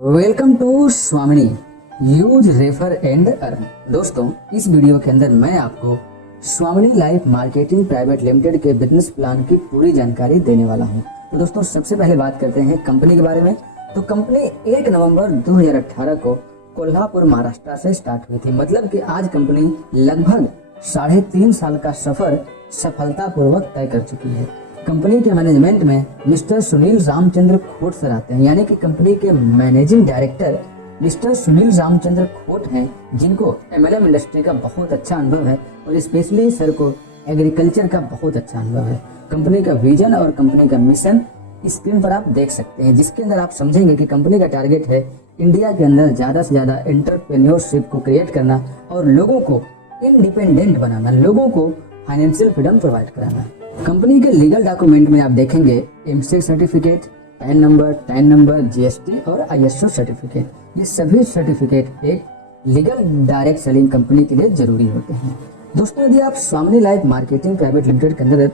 Welcome to स्वामिनी use refer and earn. दोस्तों, इस वीडियो के अंदर मैं आपको स्वामिनी लाइफ मार्केटिंग प्राइवेट लिमिटेड के बिजनेस प्लान की पूरी जानकारी देने वाला हूं। तो दोस्तों, सबसे पहले बात करते हैं कंपनी के बारे में। तो कंपनी 1 नवंबर 2018 को कोल्हापुर महाराष्ट्र से स्टार्ट हुई थी। मतलब कि आज कंपनी लगभग 3.5 साल का सफर सफलतापूर्वक तय कर चुकी है। कंपनी के मैनेजमेंट में मिस्टर सुनील रामचंद्र खोट सर आते हैं, यानी कि कंपनी के managing director mister Sunil Ramchandra खोट हैं, जिनको एमएलएम इंडस्ट्री का बहुत अच्छा अनुभव है और स्पेशली सर को एग्रीकल्चर का बहुत अच्छा अनुभव है। कंपनी का विजन और कंपनी का मिशन स्क्रीन पर आप देख सकते हैं, जिसके अंदर आप समझेंगे कि कंपनी का टारगेट है इंडिया के अंदर ज्यादा से ज्यादा एंटरप्रेन्योरशिप को क्रिएट करना और लोगों को इंडिपेंडेंट बनाना, लोगों को फाइनेंशियल फ्रीडम प्रोवाइड कराना। कंपनी के लीगल डॉक्यूमेंट में आप देखेंगे MC certificate, pan number, GST और आईएसओ सर्टिफिकेट। ये सभी सर्टिफिकेट एक लीगल डायरेक्ट सेलिंग कंपनी के लिए जरूरी होते हैं। दोस्तों, यदि आप स्वामिनी लाइफ मार्केटिंग प्राइवेट लिमिटेड के अंदर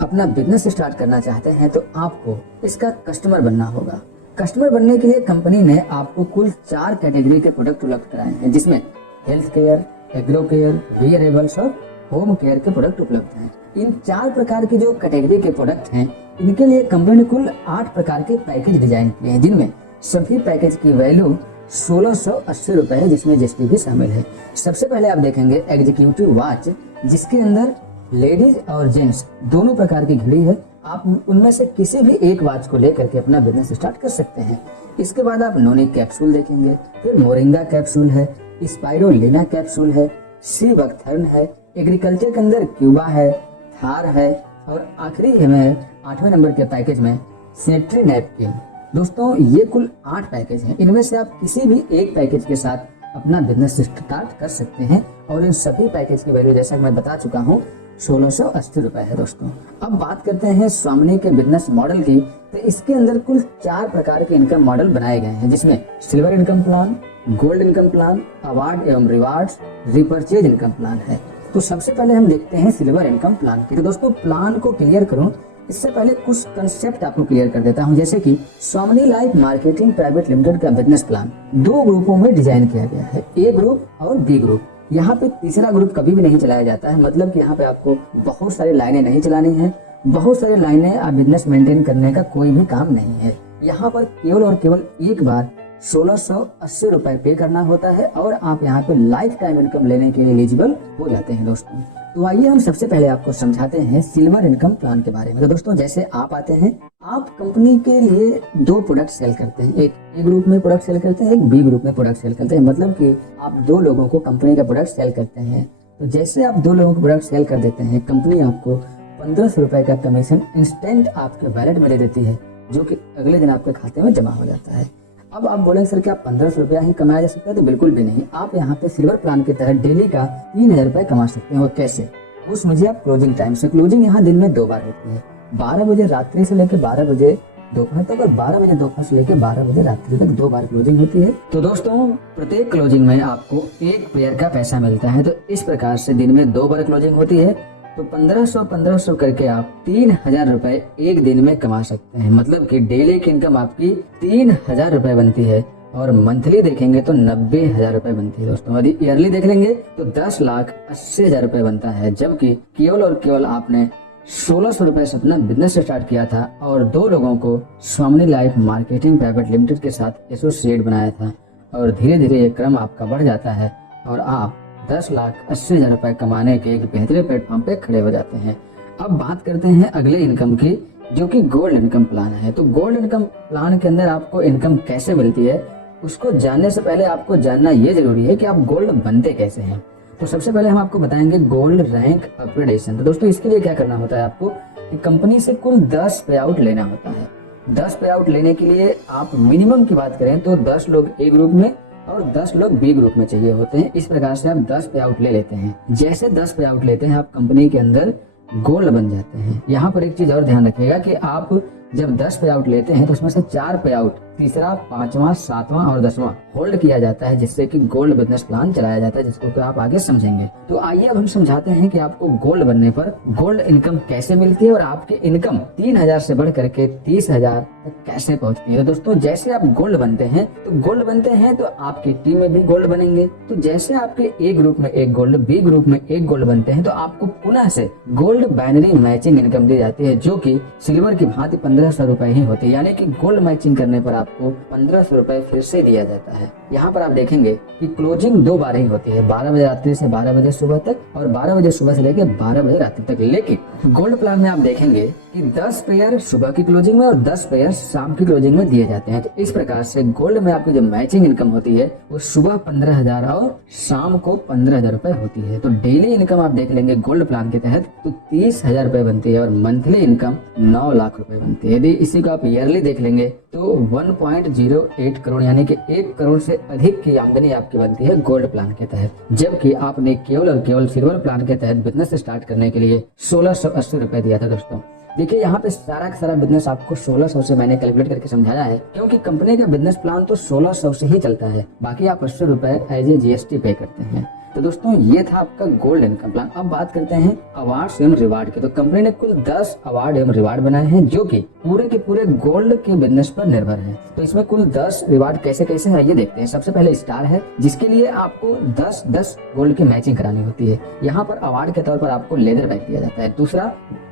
अपना बिजनेस स्टार्ट करना चाहते हैं तो आपको इसका कस्टमर बनना होगा। कस्टमर बनने के लिए कंपनी ने आपको कुल 4 कैटेगरी के प्रोडक्ट उपलब्ध कराए हैं, जिसमें health care, agro care, wearables और होम केयर के प्रोडक्ट उपलब्ध हैं। इन 4 प्रकार की जो कैटेगरी के प्रोडक्ट हैं, इनके लिए कंपनी ने कुल 8 प्रकार के पैकेज डिजाइन किए हैं, जिनमें सभी पैकेज की वैल्यू 1680 रुपए है, जिसमें जीएसटी भी शामिल है। सबसे पहले आप देखेंगे एग्जीक्यूटिव वॉच, जिसके अंदर लेडीज और जेंट्स दोनों प्रकार की घड़ी है। आप उनमें से किसी भी एक वॉच को लेकर के अपना बिजनेस स्टार्ट कर सकते हैं। इसके बाद आप नोनी कैप्सूल देखेंगे, फिर मोरिंगा कैप्सूल है, स्पाइरोलिना कैप्सूल है, सी बकथर्न है, एग्रीकल्चर के अंदर क्यूबा है, थार है और आखिरी में 8वें नंबर के पैकेज में सैनिटरी नैपकिन। दोस्तों, ये कुल 8 पैकेज हैं। इनमें से आप किसी भी एक पैकेज के साथ अपना बिजनेस स्टार्ट कर सकते हैं और इन सभी पैकेज की वैल्यू जैसा मैं बता चुका हूँ 1680 रुपए है। दोस्तों, अब बात करते हैं स्वामिनी के बिजनेस मॉडल की। तो इसके अंदर कुल 4 प्रकार के इनकम मॉडल बनाए गए हैं, जिसमें silver income plan, gold income plan, award एवं रिवार्ड्स, रिपर्चेज इनकम प्लान है। तो सबसे पहले हम देखते हैं सिल्वर इनकम प्लान की। तो दोस्तों, प्लान को क्लियर करूं इससे पहले कुछ कंसेप्ट आपको क्लियर कर देता हूं, जैसे कि स्वामिनी लाइफ मार्केटिंग प्राइवेट लिमिटेड का बिजनेस प्लान 2 ग्रुपों में डिजाइन किया गया है, ए ग्रुप और बी ग्रुप। यहाँ पे तीसरा ग्रुप कभी भी नहीं चलाया जाता है। मतलब कि यहाँ पे आपको बहुत सारी लाइनें नहीं चलानी है, बहुत सारी लाइनें आप बिजनेस मेंटेन करने का कोई भी काम नहीं है। यहाँ पर केवल और केवल एक बार 1680 रुपए पे करना होता है और आप यहाँ पे लाइफ टाइम इनकम लेने के लिए एलिजिबल हो जाते हैं। दोस्तों, तो आइए हम सबसे पहले आपको समझाते हैं सिल्वर इनकम प्लान के बारे में। तो दोस्तों, जैसे आप आते हैं, आप कंपनी के लिए 2 प्रोडक्ट सेल करते हैं, एक ए ग्रुप में प्रोडक्ट सेल करते हैं, एक बी ग्रुप में प्रोडक्ट सेल करते हैं। मतलब कि आप 2 लोगों को कंपनी का प्रोडक्ट सेल करते हैं। तो जैसे आप 2 लोगों को प्रोडक्ट सेल कर देते हैं, कंपनी आपको 1500 रुपए का कमीशन इंस्टेंट आपके वैलेट में दे देती है, जो कि अगले दिन आपके खाते में जमा हो जाता है। अब आप बोलेंगे सर क्या 1500 रुपया ही कमाया जा सकता है? तो बिल्कुल भी नहीं। आप यहाँ पे सिल्वर प्लान के तहत डेली का 3000 रुपए कमा सकते हैं। और कैसे? वो समझिए आप क्लोजिंग टाइम से। क्लोजिंग यहाँ दिन में 2 बार होती है, 12 बजे रात्रि से लेकर 12 बजे दोपहर तक और 12 बजे दोपहर से लेकर 12 बजे रात्रि तक 2 बार क्लोजिंग होती है। तो दोस्तों, प्रत्येक क्लोजिंग में आपको 1 पेयर का पैसा मिलता है। तो इस प्रकार से दिन में 2 बार क्लोजिंग होती है। तो 1500 करके आप 3000 रुपए एक दिन में कमा सकते हैं। मतलब कि डेली की इनकम आपकी 3000 रुपए बनती है और मंथली देखेंगे तो 90,000 रुपए बनती है। दोस्तों, यदि ईयरली देख लेंगे तो 10,80,000 रुपए बनता है, जबकि केवल और केवल आपने 1600 रुपए से अपना बिजनेस स्टार्ट किया था और 2 लोगों को स्वामिनी लाइफ मार्केटिंग प्राइवेट लिमिटेड के साथ एसोसिएट बनाया था और धीरे धीरे ये क्रम आपका बढ़ जाता है और आप 10,80,000 रुपए कमाने के एक बेहतरीन प्लेटफॉर्म पे खड़े हो जाते हैं। अब बात करते हैं अगले इनकम की, जो कि गोल्ड इनकम प्लान है। तो गोल्ड इनकम प्लान के अंदर आपको इनकम कैसे मिलती है, उसको जानने से पहले आपको जानना ये जरूरी है कि आप गोल्ड बनते कैसे हैं। तो सबसे पहले हम आपको बताएंगे गोल्ड रैंक अपग्रेडेशन। तो दोस्तों, इसके लिए क्या करना होता है आपको कि कंपनी से कुल 10 पे आउट लेना होता है। 10 पे आउट लेने के लिए आप मिनिमम की बात करें तो 10 लोग ए ग्रुप में और 10 लोग बी ग्रुप में चाहिए होते हैं। इस प्रकार से आप 10 पे आउट ले लेते हैं। जैसे 10 पे आउट लेते हैं, आप कंपनी के अंदर गोल्ड बन जाते हैं। यहाँ पर एक चीज और ध्यान रखिएगा कि आप जब 10 पे आउट लेते हैं तो उसमें से 4 पे आउट तीसरा, पांचवा, सातवां और 10वां होल्ड किया जाता है, जिससे कि गोल्ड बिजनेस प्लान चलाया जाता है, जिसको आप आगे समझेंगे। तो आइए अब हम समझाते हैं कि आपको गोल्ड बनने पर गोल्ड इनकम कैसे मिलती है और आपकी इनकम 3,000 से बढ़ करके 30,000 तक कैसे पहुंचती है। तो दोस्तों, जैसे आप गोल्ड बनते हैं तो आपकी टीम में भी गोल्ड बनेंगे। तो जैसे आपके ए ग्रुप में एक गोल्ड, बी ग्रुप में एक गोल्ड बनते हैं, तो आपको पुनः से गोल्ड बाइनरी मैचिंग इनकम दी जाती है, जो कि सिल्वर की भांति 1,500 रुपए ही होती है। यानी कि गोल्ड मैचिंग करने पर आपको 1,500 रुपए फिर से दिया जाता है। यहाँ पर आप देखेंगे कि क्लोजिंग 2 बार ही होती है, 12 बजे रात्रि से 12 बजे सुबह तक और 12 बजे सुबह से लेकर 12 बजे रात्रि तक। लेकिन गोल्ड प्लान में आप देखेंगे कि 10 पेयर सुबह की क्लोजिंग में और 10 पेयर शाम की क्लोजिंग में दिए जाते हैं। तो इस प्रकार से गोल्ड में आपकी जो मैचिंग इनकम होती है वो सुबह 15,000 और शाम को 15,000 रुपए होती है। तो डेली इनकम आप देख लेंगे गोल्ड प्लान के तहत तो 30,000 रुपए बनती है और मंथली इनकम 9 लाख रुपए बनती है। यदि इसी को आप ईयरली देख लेंगे तो 1.08 करोड़ यानी कि 1 करोड़ से अधिक की आमदनी आपकी बनती है गोल्ड प्लान के तहत, जबकि आपने केवल और केवल सिल्वर प्लान के तहत बिजनेस स्टार्ट करने के लिए 1,680 रुपए दिया था। दोस्तों देखिए, यहाँ पे सारा का सारा बिजनेस आपको 1,600 से मैंने कैलकुलेट करके समझाया है, क्योंकि कंपनी का बिजनेस प्लान तो 1,600 से ही चलता है, बाकी आप 80 रुपए एज ए GST पे करते हैं। तो दोस्तों, ये था आपका गोल्ड इनकम प्लान। अब बात करते हैं अवार्ड्स एवं रिवार्ड के। तो कंपनी ने कुल 10 अवार्ड एवं रिवार्ड बनाए हैं, जो कि पूरे के पूरे गोल्ड के बिजनेस पर निर्भर है। तो इसमें कुल 10 रिवार्ड कैसे कैसे है ये देखते हैं। सबसे पहले स्टार है, जिसके लिए आपको 10-10 गोल्ड की मैचिंग करानी होती है। यहाँ पर अवार्ड के तौर पर आपको लेदर बैग दिया जाता है। दूसरा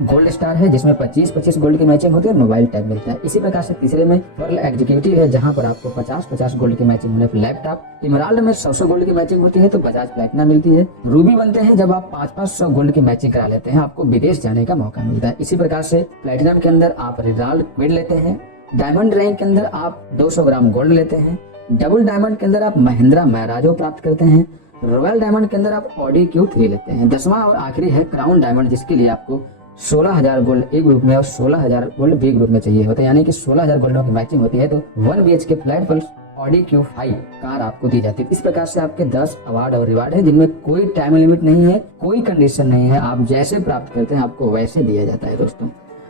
गोल्ड स्टार है, जिसमें 25-25 गोल्ड की मैचिंग होती है और मोबाइल टैब मिलता है। इसी प्रकार से तीसरे में पर्ल एग्जीक्यूटिव है, जहाँ पर आपको 50-50 गोल्ड की मैचिंग होने पर लैपटॉप। इमराल्ड में 100 गोल्ड की मैचिंग होती है तो बजाज प्लेटिना मिलती है। रूबी बनते हैं जब आप 500 गोल्ड की मैचिंग करा लेते हैं, आपको विदेश जाने का मौका मिलता है। इसी प्रकार से प्लेटिनम के अंदर आप रिनाल्ड क्विड लेते हैं। डायमंड रैंक के अंदर आप 200 ग्राम गोल्ड लेते हैं। डबल डायमंड के अंदर आप महिंद्रा मैराजो प्राप्त करते हैं। रॉयल डायमंड के अंदर आप ऑडी Q3 लेते हैं। 10वां और आखिरी है क्राउन डायमंड, जिसके लिए आपको 16,000 गोल्ड ए ग्रुप में और 16,000 गोल्ड बी ग्रुप में चाहिए होता है। यानी कि 16,000 गोल्डों की मैचिंग होती है तो 1 BHK फ्लैट पर ऑडी Q5 कार आपको दी जाती है। इस प्रकार से आपके 10 अवार्ड और रिवार्ड है, जिनमें कोई टाइम लिमिट नहीं है, कोई कंडीशन नहीं है, आप जैसे प्राप्त करते हैं आपको वैसे दिया जाता है। दोस्तों,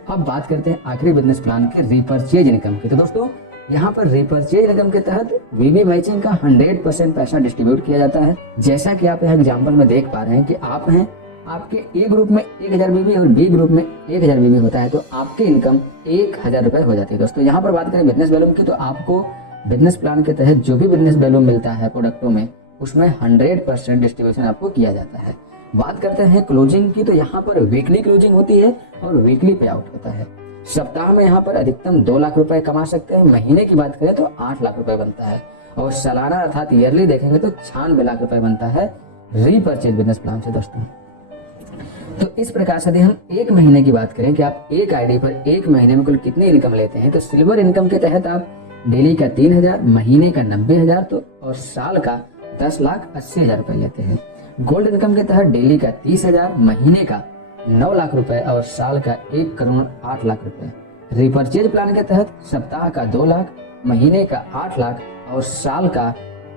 अब बात करते हैं आखिरी बिजनेस प्लान के रिपर्चेज इनकम की। तो दोस्तों, यहाँ पर रिपर्चेज इनकम के तहत वीबी मैचिंग का 100% पैसा डिस्ट्रीब्यूट किया जाता है। जैसा कि आप यहाँ एग्जाम्पल में देख पा रहे हैं कि आप हैं, आपके ए ग्रुप में 1000 बीबी और बी ग्रुप में 1000 बीबी होता है, तो आपकी इनकम 1000 रुपए हो जाती है। दोस्तों, यहाँ पर बात करें बिजनेस वैल्यूम की, तो आपको बिजनेस प्लान के तहत जो भी बिजनेस वैल्यू मिलता है प्रोडक्टों में, उसमें 100% डिस्ट्रीब्यूशन आपको किया जाता है। बात करते हैं क्लोजिंग की, तो यहाँ पर वीकली क्लोजिंग होती है और वीकली पे आउट होता है। सप्ताह में यहाँ पर अधिकतम 2 लाख रुपए कमा सकते हैं। महीने की बात करें तो 8 लाख रुपए बनता है और सालाना अर्थात ईयरली देखेंगे तो 96 लाख रुपए बनता है रीपर्चेज बिजनेस प्लान से। दोस्तों, तो इस प्रकार से यदि हम एक महीने की बात करें कि आप एक आईडी पर एक महीने में कुल कितनी इनकम लेते हैं, तो सिल्वर इनकम के तहत आप डेली का 3,000, महीने का 90,000 तो और साल का 10,80,000 रुपए लेते हैं। गोल्ड इनकम के तहत डेली का 30,000, महीने का 9 लाख रुपए और साल का 1 करोड़ 8 लाख रुपए। रिपर्चेज प्लान के तहत सप्ताह का 2 लाख, महीने का 8 लाख और साल का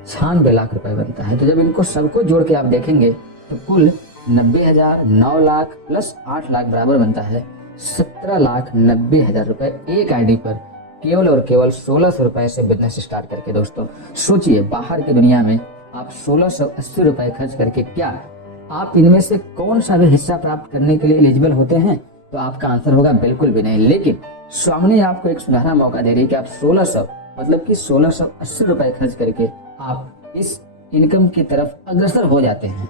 96 लाख रुपए बनता है। तो जब इनको सबको जोड़ के आप देखेंगे तो कुल 90,000, 9 लाख प्लस 8 लाख बराबर बनता है 17,90,000 रुपए एक आईडी पर, केवल और केवल 1,600 रुपए से बिजनेस स्टार्ट करके। दोस्तों, सोचिए, बाहर की दुनिया में आप 1,680 रुपए खर्च करके क्या आप इनमें से कौन सा भी हिस्सा प्राप्त करने के लिए एलिजिबल होते हैं? तो आपका आंसर होगा बिल्कुल भी नहीं। लेकिन स्वामिनी आपको एक सुनहरा मौका दे रही है कि आप 1,600 मतलब कि 1,680 रुपए खर्च करके आप इस इनकम की तरफ अग्रसर हो जाते हैं।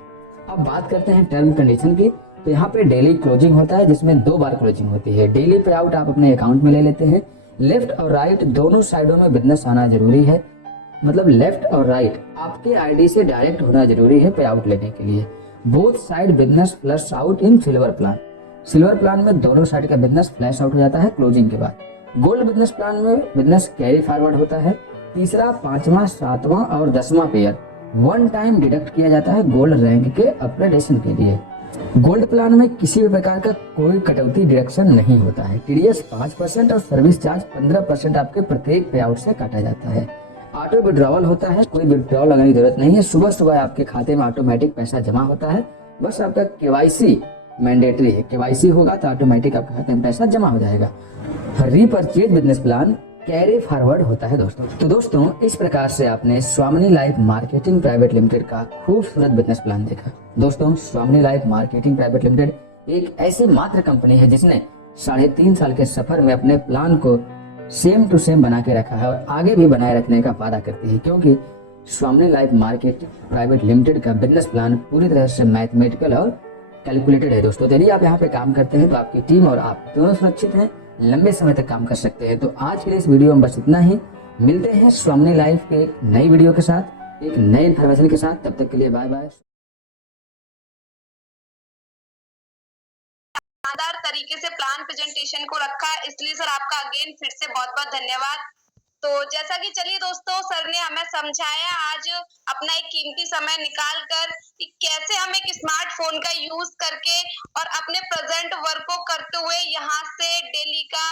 अब बात करते हैं टर्म कंडीशन की। तो यहाँ पे डेली क्लोजिंग होता है, जिसमें 2 बार क्लोजिंग होती है। डेली पे आउट आप अपने अकाउंट में ले लेते हैं। लेफ्ट और राइट दोनों साइडों में बिजनेस आना जरूरी है, मतलब लेफ्ट और राइट आपके आईडी से डायरेक्ट होना जरूरी है पे आउट लेने के लिए। Both side business flush out in silver plan. Silver plan में दोनों साइड का बिजनेस फ्लैश आउट हो जाता है क्लोजिंग के बाद। गोल्ड बिजनेस प्लान में बिजनेस कैरी फॉरवर्ड होता है। तीसरा, 5वां, 7वां और 10वां पेयर 1 टाइम डिडक्ट किया जाता है गोल्ड रैंक के अपग्रेडेशन के लिए। गोल्ड प्लान में किसी भी प्रकार का कोई कटौती डिडक्शन नहीं होता है। टीडीएस 5% और सर्विस चार्ज 15% आपके प्रत्येक पे आउट से काटा जाता है। ऑटो विड्रॉवल होता है, कोई विड्रॉवल लगाने की जरूरत नहीं है। सुबह सुबह आपके खाते में ऑटोमेटिक पैसा जमा होता है। बस आपका केवाईसी मैंडेटरी है, केवाईसी होगा तो ऑटोमेटिक आपके खाते में पैसा जमा हो जाएगा। Repurchase business plan carry forward होता है दोस्तों। तो दोस्तों इस प्रकार से आपने स्वामिनी लाइफ मार्केटिंग प्राइवेट लिमिटेड का खूबसूरत बिजनेस प्लान देखा। दोस्तों स्वामिनी लाइफ मार्केटिंग प्राइवेट लिमिटेड एक ऐसी मात्र कंपनी है जिसने 3.5 साल के सफर में अपने प्लान को सेम टू सेम बना के रखा है और आगे भी बनाए रखने का वादा करती है, क्योंकि स्वामिनी लाइफ मार्केटिंग प्राइवेट लिमिटेड का बिजनेस प्लान पूरी तरह से मैथमेटिकल और कैलकुलेटेड है दोस्तों। यदि आप यहाँ पे काम करते हैं तो आपकी टीम और आप दोनों सुरक्षित हैं, लंबे समय तक काम कर सकते हैं। तो आज के लिए इस वीडियो में बस इतना ही। मिलते हैं स्वामिनी लाइफ के एक नई वीडियो के साथ, एक नए इन्फॉर्मेशन के साथ। तब तक के लिए बाय बाय। शानदार तरीके से प्लान प्रेजेंटेशन को रखा है, इसलिए सर आपका अगेन फिर से बहुत बहुत धन्यवाद। तो जैसा कि चलिए दोस्तों, सर ने हमें समझाया आज अपना एक कीमती समय निकाल कर कि कैसे हम एक स्मार्टफोन का यूज करके और अपने प्रेजेंट वर्क को करते हुए यहाँ से डेली का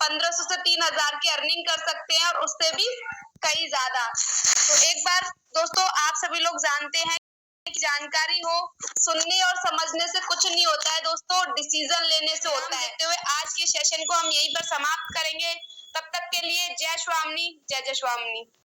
1500 से 3000 की अर्निंग कर सकते हैं और उससे भी कई ज्यादा। तो एक बार दोस्तों, आप सभी लोग जानते हैं जानकारी हो, सुनने और समझने से कुछ नहीं होता है दोस्तों, डिसीजन लेने से होता है। देखते हुए आज के सेशन को हम यहीं पर समाप्त करेंगे। तब तक के लिए जय स्वामिनी, जय जय स्वामिनी।